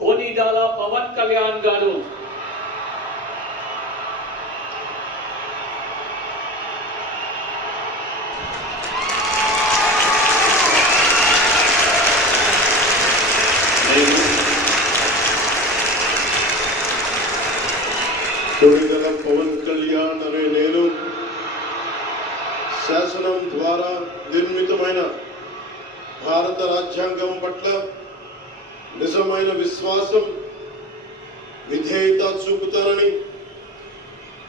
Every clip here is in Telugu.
కొనిదాల పవన్ కళ్యాణ్ గారు కొనిదెల పవన్ కళ్యాణ్ అనే నేను శాసనం ద్వారా నిర్మితమైన భారత రాజ్యాంగం పట్ల నిజమైన విశ్వాసం విధేయత చూపుతానని,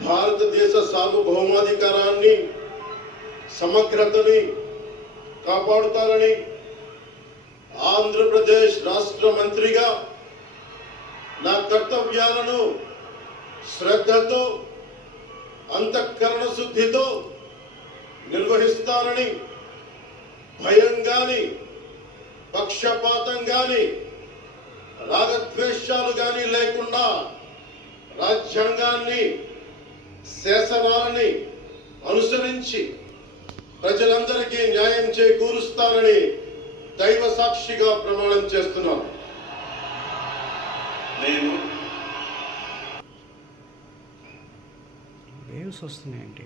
భారతదేశ సార్వభౌమాధికారాన్ని సమగ్రతని కాపాడుతానని, ఆంధ్రప్రదేశ్ రాష్ట్ర మంత్రిగా నా కర్తవ్యాలను శ్రద్ధతో అంతఃకరణ శుద్ధితో నిర్వహిస్తానని, భయం గాని పక్షపాతం గాని రాగద్వేషాలు గాని లేకుండా రాజ్యాంగాన్ని శాసనాలని అనుసరించి ప్రజలందరికీ న్యాయం చేకూరుస్తానని దైవ సాక్షిగా ప్రమాణం చేస్తున్నాను. నేను వేవ్స్ వస్తున్నాయండి.